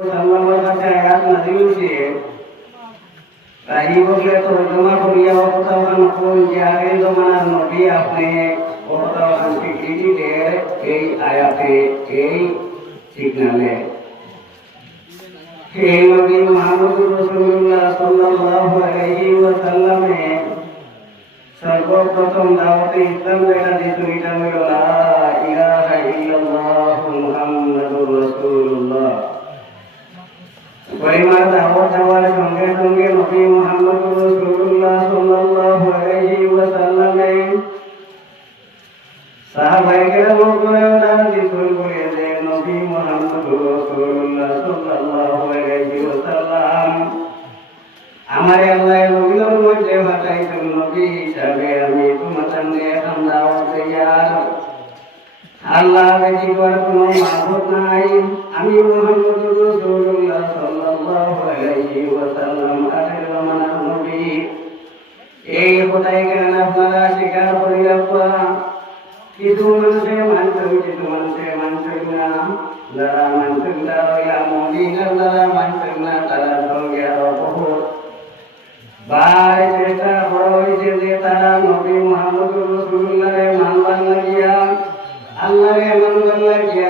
সাল্লামের কাছে আয়াত নাজিল সর্বপ্রথম দাওয়াতে ইসলাম যেটা দিত এটা হইল লা ইলাহা ইল্লাল্লাহ মুহাম্মাদুর পরিমাণ দাওয়াত দেওয়ার সঙ্গে সঙ্গে নবী মুহাম্মদ রাসূলুল্লাহ সাল্লাল্লাহু আলাইহি ওয়াসাল্লামে সাহাবায়ে কেরাম করে দান করে যে নবী মুহাম্মদ রাসূলুল্লাহ সাল্লাল্লাহু আলাইহি ওয়াসাল্লাম, আমার আল্লাহ নবীর মধ্যে কোনো মাবুদ নাই। আমি মুহাম্মদ রাসূলুল্লাহ জামানার নবী এই কথাই কেন আপনারা স্বীকার করিয়া কিছু মানছেন কিছু মানুষে মানছেন না যারা না তারা সঙ্গে আরও বহুত ভাই চেষ্টা হয়েছে যে তারা নবী মোহাম্মদ রসুল্লাহ মানবান লাগিয়া আল্লাহরে মানবান লাগিয়া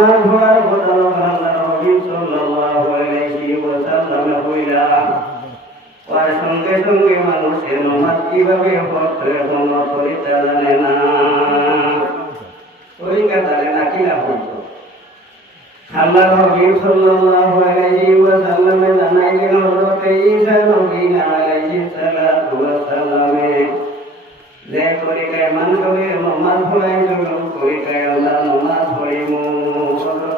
পড়ার বদল আল্লাহ হাবিব সাল্লাল্লাহু আলাইহি ওয়াসাল্লামে কইলা আর সঙ্গে সঙ্গে মানুষের নমাজ কীভাবে পড়তে কোনো তরিকা জানে না তরিকা জানে না কিনা আল্লাহ হাবিব সাল্লাল্লাহু আলাইহি ওয়াসাল্লাম জানাইলেন হযরত ঈসা নবী আলাইহি সালাতু ওয়াসালামে যে তরিকায় মানুষকে নমাজ পড়াই শুরু আল্লাহ নমাজ পড়িব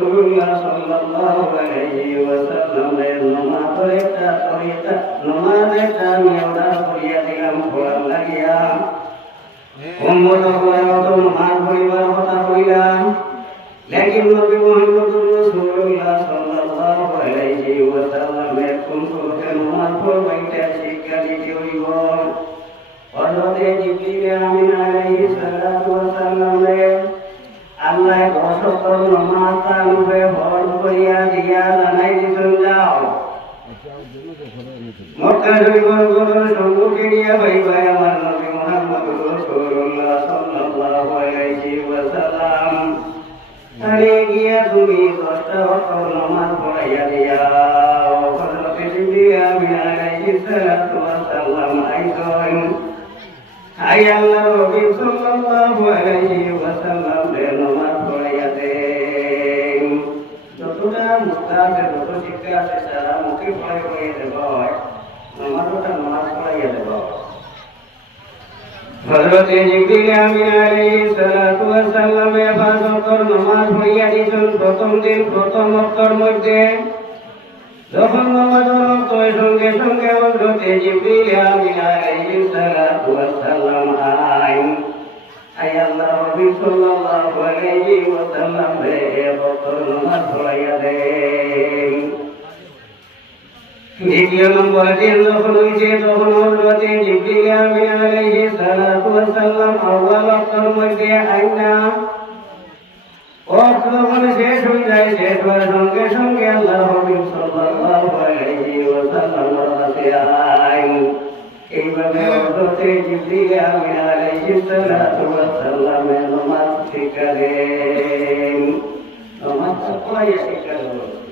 মুহাম্মদ রাসূলুল্লাহ সাল্লাল্লাহু আলাইহি এর নামাজ একটা তরিকা নামাজ একটা নিয়মটা করিয়া দিলাম পড়ার লাগিয়া। উম্মত হওয়ার মহান পরিবার কথা কইলাম লেকিন নবী মুহাম্মদ রাসূলুল্লাহ সাল্লাল্লাহু আলাইহি ওয়াসাল্লাম কোন করতে নামাজ পড়াইতে শিক্ষা দিতে হইব। হযরতে জিবরিল আমিন আলাইহিস সালাতু ওয়াসাল্লাম আল্লাহ দশকর নামাজ তানুবে ফরজ করিয়া দিয়া জানাই দিছেন যাও শরীফের গরুর সম্মুখে আই আল্লাহ নবী সাল্লাল্লাহু আলাইহি ওয়াসাল্লাম রে দেন যতটা মুস্তাদ যত শিক্ষা আছে, তারা মুখে পড়াই পড়াইয়া দেব নামাজটা নামাজ পড়াইয়া দেব হযরত জিবরিল আমিন আলাইহিস সালাতু ওয়াস সালাম হেফাজতর নামাজ পড়িয়া দিয়েছেন প্রথম দিন, প্রথম অক্ষর মধ্যে। যখন নামাজ রক্তের সঙ্গে সঙ্গে হযরত জিবরিল আমিন আলাইহিস সালাতু ওয়াস সালাম আইন আই আল্লাহ নবী সাল্লাল্লাহু আলাইহি ওয়াসাল্লাম রে বকর নামাজ পড়াইয়া দেন। দ্বিতীয় নম্বর দিন যখন হয়েছে তখন হজরতে জিবরিল আমিন আলাইহিস সালাতু ওয়াস সালাম আউয়াল ওয়াক্তের মধ্যে আইনা। ওয়াক্ত যখন শেষ হয়ে যায়, শেষ হওয়ার সঙ্গে সঙ্গে আল্লাহ হাবিব সাল্লাল্লাহু আলাইহি ওয়াসাল্লাম কাছে আইন এইভাবে হজরতে জিবরিল আমিন আলাইহিস সালাতু ওয়াস সালামের নামাজ শিক্ষা দেন। নামাজ পড়াইয়া শিক্ষা দেন।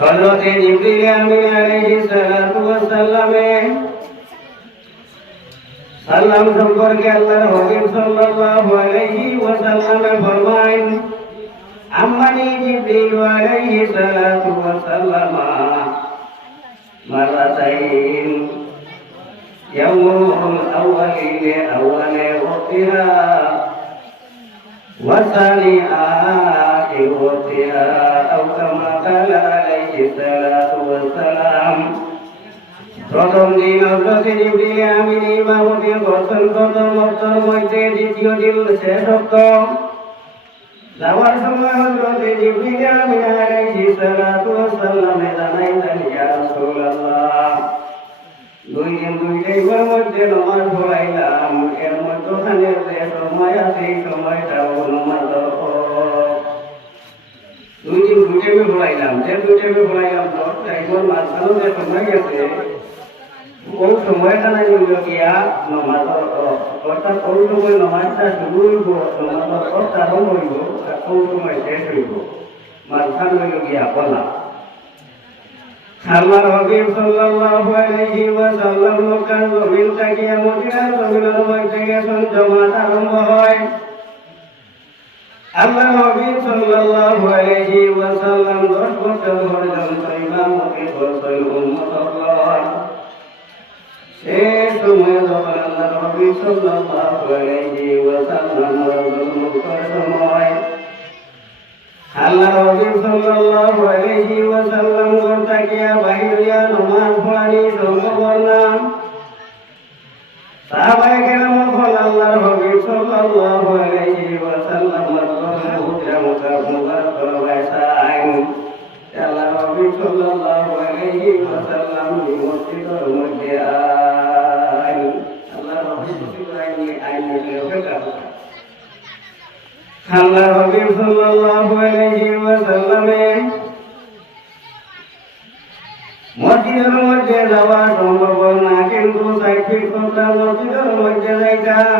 হযরত জিবরিল আমিন আলাইহিস সালাতু ওয়াস সালামে সালাম সম্পর্কে আল্লাহর হাবিব সাল্লাল্লাহু আলাইহি ওয়াসাল্লাম ফরমায়েন আম্মানি জিবরিল আলাইহি সালাতু ওয়াস সালাম মারাতাইন يوم الأول لأول وقتها والثاني آخر وقتها প্রথম দিন অগ্রসে জিবরিল আমিন ইমামতি করছেন প্রথম অক্তর মধ্যে দ্বিতীয় দিন শেষ যাওয়ার সময় হজরতে জিবরিল আমিন আলাইহিস সালাতু ওয়াস সালাম জানাইলেন দুই দিন দুই টাইমের মধ্যে নমাজ পড়াইলাম। এর মধ্যখানে যে সময় আছে, এই সময়টাও নমাজ দুই দিন দুই টাইমে পড়াইলাম যে দুই টাইমে তো টাইমের মাঝখানে যে সময় গেছে, ওই সময়টা নাই হইল গিয়া নমাজ অর্থাৎ ওই সময় নমাজটা শুরু হইব নমাজ প্রারম্ভ হইব ওই সময় শেষ হইব। মাঝখান হইল বলা। আল্লাহর হাবিব সাল্লাল্লাহু আলাইহি ওয়াসাল্লাম মক্কার জমিন থেকে মদিনার জমিনের মধ্যে জমাত আরম্ভ হয় আল্লাহর হাবিব সাল্লাল্লাহু আলাইহি ওয়াসাল্লাম দশ বছর পর্যন্ত ইমামতি করছেন উম্মতগণ শেষ সময় যখন আল্লাহর হাবিব সাল্লাল্লাহু আলাইহি ওয়াসাল্লাম মুক্তর সময় আল্লাহ রবির সাল্লাল্লাহু আলাইহি ওয়াসাল্লাম গর্তাকিয়া বাহিরিয়া নমাজ পড়ানি সম্ভবর নাম সাহাবায়ে কেরাম হল আল্লাহর হাবিব সাল্লাল্লাহু আলাইহি আল্লাহ হাবিব সাল্লাল্লাহু আলাইহি ওয়াসাল্লামে মসজিদের মধ্যে যাওয়া সম্ভব না কিন্তু সাইফির মধ্যে যাইতাম।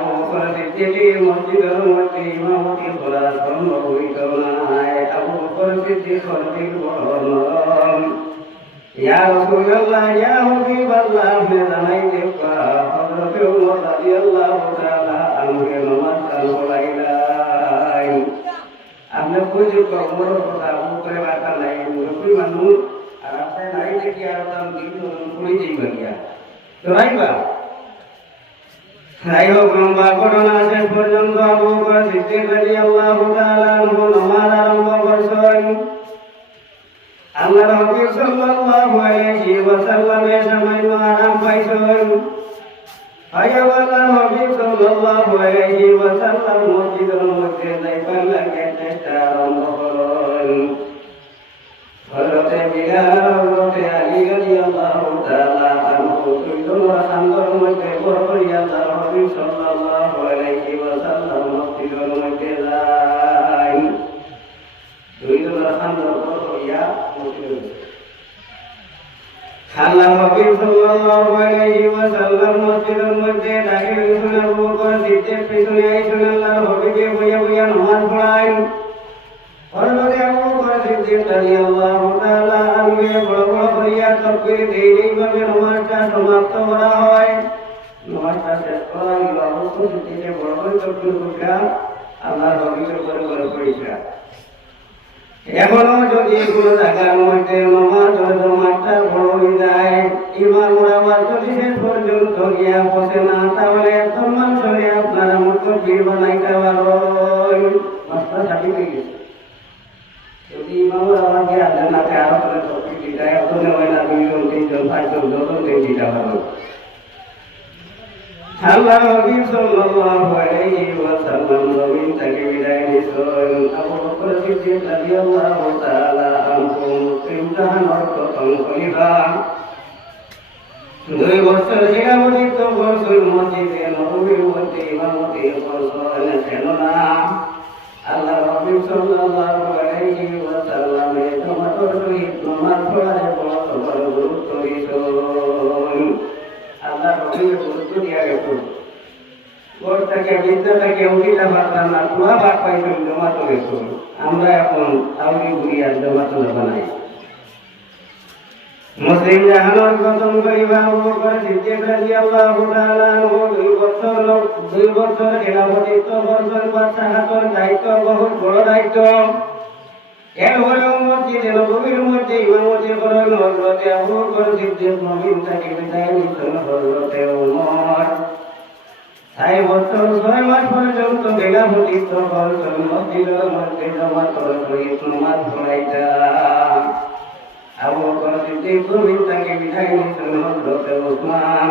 বকর সিদ্দিক মসজিদের মধ্যে ইমামতি করা সম্ভব হইত না আবু বকর সিদ্দিক সঠিক বর্ণন ইয়া রাসূলুল্লাহ ইয়া হাবিবাল্লাহ আপনি জানাই দেখা হযরত ওমর রাদিয়াল্লাহু তাআলা আনহু নামাজ কাল পড়াইলাই আপনি বুঝি ওমরের কথা আবু করে বাতা নাই। মুরব্বী মানুষ আর আপনি নাই দেখি আর তার দিন পড়ে যাইবা গিয়া তো রাইবা যাই হোক লম্বা ঘটনা শেষ পর্যন্ত আবু বকর সিদ্দিক রাদিয়াল্লাহু তাআলা আনহু নামাজ আরম্ভ করছেন আল্লাহ হাবিব সাল্লাল্লাহু আলাইহি ওয়াসাল্লামে সামান্য আরাম পাইছেন আয়া আল্লাহ হাবিব সাল্লাল্লাহু আলাইহি ওয়াসাল্লাম মসজিদের মধ্যে যাইবার লাগে চেষ্টা আরম্ভ করলেন আলী রাদিয়াল্লাহু তাআলা আনহু সাঙ্গর মধ্যে বড় করিয়া আল্লাহ হয়ে যায় ইমাম আবার যদি শেষ পর্যন্ত গিয়া বসে না, তাহলে সম্মান সরে আপনারা মুখ্য ভিড় বানাইতে পারেন মাস্টার সার্টিফিকেট গেছে যদি ইমাম আবার গিয়া জানাতে আরও করে তফিক দিতে এত নেওয়া না দুইজন, তিনজন, পাঁচজন যখন দিন দিতে পারো আল্লাহ নবী সাল্লাল্লাহু আলাইহি ওয়াসাল্লাম জমিন থেকে বিদায় নিছেন আবু বকর সিদ্দিক রাদিয়াল্লাহু তাআলা আনহু জাহানের প্রথম খলিফা দুই বছর শিরামতিত্ব করছেন মসজিদে নবীর মধ্যে ইমামতি করছেন কেননা আল্লাহ নবী সাল্লাল্লাহু আলাইহি ওয়াসাল্লামে জমাতর সহিত নামাজ পড়ায় বড় বড় গুরুত্ব দিয়েছেন। আল্লাহ নবীর গুরুত্ব দিয়া গেছে গোরটাকে বিদ্যাটাকে উঠিটা পারতাম না কুয়া ভাগ পাইতাম, জমাত গেছো আমরা এখন আউলি গুড়িয়ার জমাত বানাই মুসলিম জাহানোর প্রথম করিবা করে সিদ্দিক রাদিয়াল্লাহু তাআলা আনহু দুই বছর লোক দুই বছর খেলাফতিত্ব করছেন বাচ্চা হাতর দায়িত্ব বহুত বড় দায়িত্ব এরপরেও মসজিদে নবীর মধ্যে ইমামতি করেন হজরতে আবু বকর সিদ্দিক নবীন তাকে বিদায় নিতেন হজরতে ওমর তাই বছর ছয় মাস পর্যন্ত খেলাফতিত্ব করছেন মসজিদের মধ্যে জমা করে নমাজ পড়াইতা আবু বকর সিদ্দিক নবীন তাকে বিদায় নিতেন হজরতে ওসমান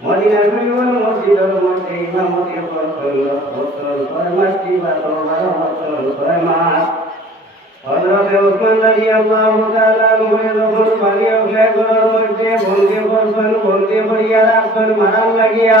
মদিনা শরীফের মসজিদের মধ্যে ইমামতি করছেন বছর ছয় মাস কিংবা বারো বছর ছয় মাস হযরতে ওসমান রাদিয়াল্লাহু তাআলা আনহু যখন উঠলে ঘরের মধ্যে বন্দি করছেন বন্দি করিয়া রাখছেন মারান লাগিয়া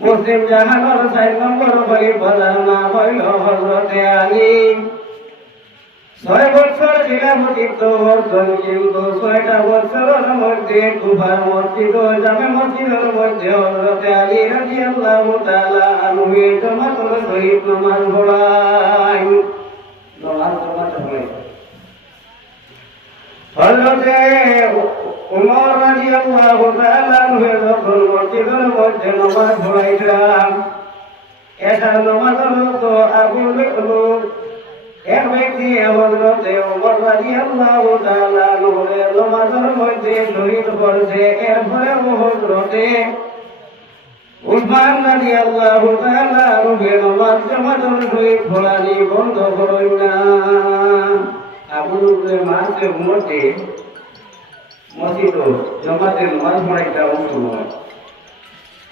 মুসলিম জাহানের চার নম্বর খলিফার নাম হইল হযরতে আলী। ছয় বছর খিলাফতিত্ব বর্ষণ কিন্তু ছয়টা বছরের মধ্যে কুফার মসজিদ জামে মসজিদের মধ্যে হযরতে আলী রাদিয়াল্লাহু তাআলা আনহু জমাতুল শহীদ নামাজ পড়ায়। নামাজ জমাত পড়ায় হযরতে উমর তাআলা আনহু যখন মসজিদের মধ্যে নামাজ পড়াইছিলেন এটা নামাজের মতো আবুল লুক এক ব্যক্তি হযরতে উমর রাদিয়াল্লাহু তাআলা আনহু নামাজের মধ্যে শহীদ করেছে এরপরে হযরতে উসমান রাদিয়াল্লাহু তাআলা আনহু নামাজ জামাতের সহিত পড়ানি বন্ধ করেন না। আবুলের মাসের মধ্যে মসজিদ জমাতের নামাজ পড়াইটা সময়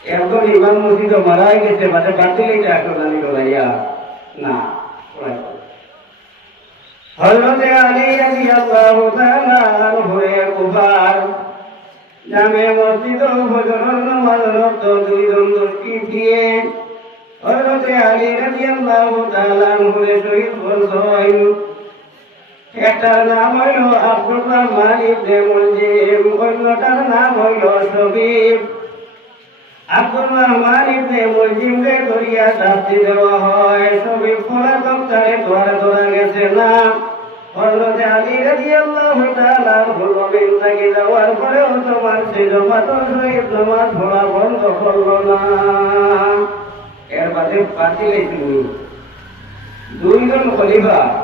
একজন ইমাম মসজিদ মারাই গেছে মাঝে বাতিল এখন জানি গলাইয়া না পড়াইতে হযরতে আলী রাদিয়াল্লাহু তাআলা এর কুফার জামে মসজিদ ফজরের নামাজ রত দুই জন দুষ্কি দিয়ে হযরত আলী রাদিয়াল্লাহু তাআলা আনহুরে শহীদ করছেন একটার নাম হইল আব্দুর রহমান ইবনে মুলজিম অন্যটার নাম হইল শবীব আব্দুর রহমান ইবনে মুলজিমকে ধরিয়া শাস্তি দেওয়া হয়। শবীব পলাতক তারে ধরা ধরা গেছে না। হযরত আলী রাদিয়াল্লাহু তাআলা ভুলবেন তাকে যাওয়ার পরেও তোমার সে জমাতর সহিত নামাজ পড়া বন্ধ করল না। এর বাদে তুমি দুইজন খলিফা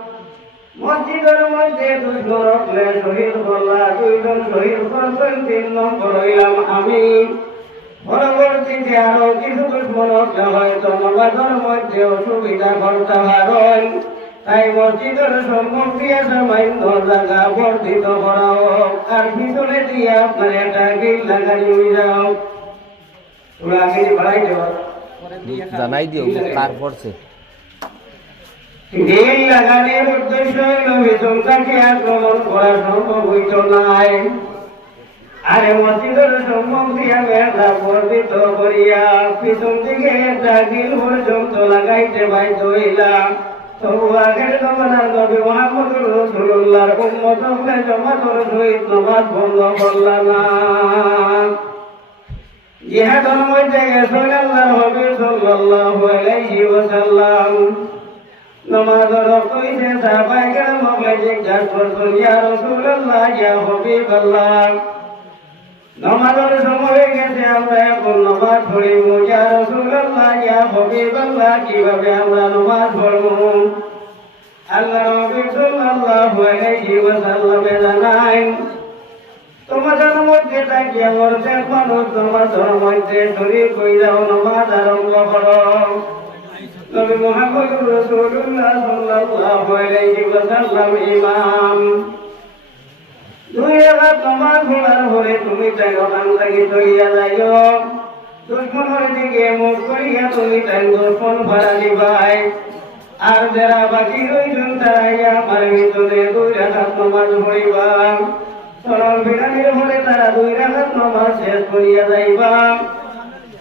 মসজিদের মধ্যে দুজন উঠলে শহীদ বললা, দুইজন শহীদ করছেন তিন নম্বর হইলাম আমি। পরবর্তীতে আরও কিছু দুশ্মন হয়তো নবাজের মধ্যে অসুবিধা করতে পারেন তাই মসজিদের সম্মুখ দিয়ে সামান্য জায়গা বর্ধিত করা হোক, আর ভিতরে দিয়ে আপনার একটা গিল লাগাই যাও। তোরা আগে বাড়াই দেওয়া জানাই দিও কার পড়ছে ঢিল লাগানোর উদ্দেশ্য হইল বিচমটাকে আক্রমণ করা সম্ভব হইত নাই। আরে মসজিদের সম্মুখ দিয়া মেঘা বর্ধিত করিয়া পিছন দিকে একটা গিল পর্যন্ত লাগাইতে বাধ্য হইলাম। তবু আগের জমানার নবী মোহাম্মদ রসুল্লাহর উম্মত হলে জমাতর সহিত নামাজ বন্ধ করলা না। জিহাদের মধ্যে গেছেন আল্লাহর হবিব সাল্লাল্লাহু আলাইহি ওয়াসাল্লাম। নমাজের কইছে সাহাবায়ে কেরাম আমাকে জিজ্ঞাসা করছেন ইয়া রাসূলুল্লাহ ইয়া হাবিবাল্লাহ নমাজের সময় গেছে আমরা এখন নমাজ পড়িব ইয়া রাসূলুল্লাহ ইয়া হাবিবাল্লাহ কীভাবে আমরা নমাজ পড়ব আল্লাহ নবী সাল্লাল্লাহু আলাইহি ওয়াসাল্লাম জানায় তোমাদের মধ্যে থাকিয়া অর্ধেক মানুষ তোমাদের মধ্যে শরীর কইরাও নমাজ আরম্ভ করো নবী মুহাম্মদ রাসূলুল্লাহ সাল্লাল্লাহু আলাইহি ওয়াসাল্লাম ইমাম। দুই রাকাত নামাজ পড়ার পরে তুমি তাই ওখান চলিয়া যাইও। দুশ্মনের দিকে মুখ করিয়া তুমি তাই দুশ্মন ভাড়া দিবাই আর যারা বাকি রইছেন তারা ইয়া আমার ভিতরে দুই রাকাত নামাজ পড়িবা। চলন বিরানির পরে তারা দুই রাকাত নামাজ শেষ করিয়া যাইবা।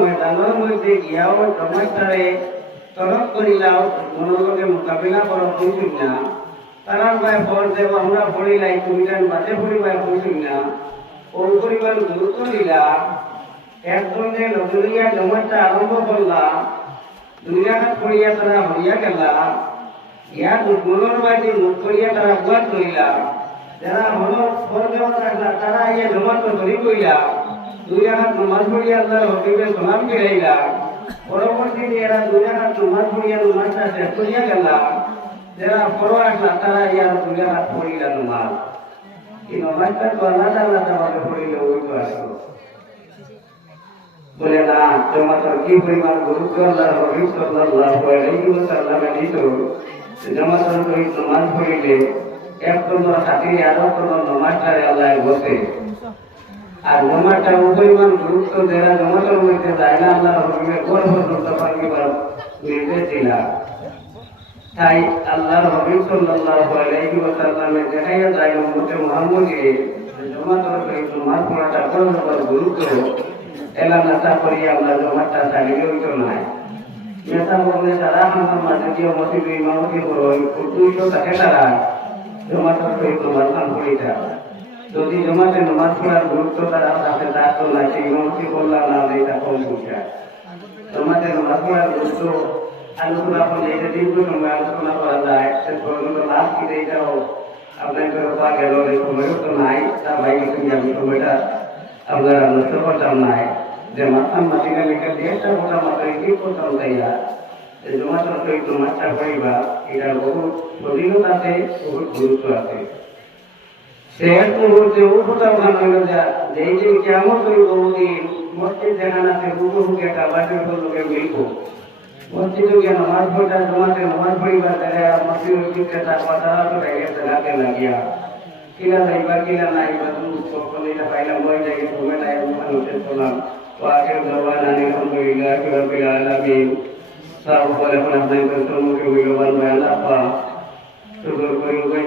ময়দানের মধ্যে গিয়াও জমাতারে তরফ করিলাও মনোলগে মোকাবিলা করা কইছিল না। তারা দেব, আমরা পড়িলাই, তুমি জান বাজে কইছিল না। ওই পরিবার গুরুত্ব দিলা একজন যে নজরিয়া জমাটা আরম্ভ করলা দুনিয়া হাত পড়িয়া তারা হইয়া গেলা। ইয়া দুশ্মনের বাড়ি মুখ করিয়া তারা বুয়াত করিলা। যারা হলো ফরদেওয়া থাকলা, তারা ইয়া জমা তো ধরি কইলা দুই হাত নমাজ পড়িয়া তারা হবিবে সালাম ফিরাইলা পরবর্তীতে এরা দুই হাত নমাজ পড়িয়া নমাজটা শেষ করিয়া গেলা। যারা ফরো আসলা তারা ইয়া দুই হাত পড়িলা নমাজ। এই নমাজটা তো আলাদা আলাদা ভাবে পড়িলে ওই তো আসলো বলে, না, তোমার কি পরিমাণ গুরুত্ব আল্লাহর হবিব সাল্লাল্লাহু আলাইহি ওয়াসাল্লামে দিত। জামাতের সহিত নামাজ পড়িলে এক নম্বর খাতিরে আরও কোন নামাজটারে আল্লাহ বসে। আর নামাজটা পরিমাণ গুরুত্ব দেয়া জামাতের মধ্যে যায় না, আল্লাহর হবিবের গর্ব করতে পারবার নির্দেশ দিলা তাই আল্লাহর হবিব সাল্লাল্লাহু আলাইহি ওয়াসাল্লামে দেখাইয়া যায় উম্মতে মুহাম্মদকে জামাতের সহিত নামাজ পড়াটা কোন গুরুত্ব। এলা নাচা করি, আমরা জমাটা চালিয়ে হইতো নাই। নেতা বললে তারা আমার মাঝে দিয়ে মসজিদ ইমামতি করো দুইশো টাকা তারা জমাটার সহিত তোমার নাম করিটা যদি জমাতে নমাজ পড়ার গুরুত্ব তারা তাতে তার তো না সেই ইমামতি করলাম না এটা কম বুঝা জমাতে নমাজ পড়ার গুরুত্ব, আলোচনা করলে এটা দীর্ঘ সময় আলোচনা করা যায়। শেষ পর্যন্ত লাস্ট কিন্তু এটাও আপনার গেল সময়ও তো নাই। তার বাইরে আমি সময়টা আপনারা নষ্ট করতাম নাই যে মাথা মাটিকা লেখা দিয়ে একটা মোটা মাথা কি করতাম তাই না এই জমাটার সহিত মাছটা করিবা এটার বহুত শরীরও আছে বহুত গুরুত্ব আছে শেষ মুহূর্তে উপটা ওখানে হইল যা যেই যে কেমন করি বহুদিন মসজিদ যেখানে আছে হুকে একটা বাটির লোকে মিলবো মসজিদে গিয়ে নামাজ পড়া জমাতে নামাজ পড়িবা তাহলে মসজিদ উচিতে তারপর তারা তো গেছে রাতে লাগিয়া কিনা যাইবা কিনা নাইবা তুমি সকলে এটা পাইলাম ওই জায়গায় তুমি নাই মানুষের বললাম وآخر دعوانا الحمد لله رب العالمين সার্বক্ষণ এখন আপনাদের মুখে বিজ্ঞাপন বয়ান আপা সুযোগ করে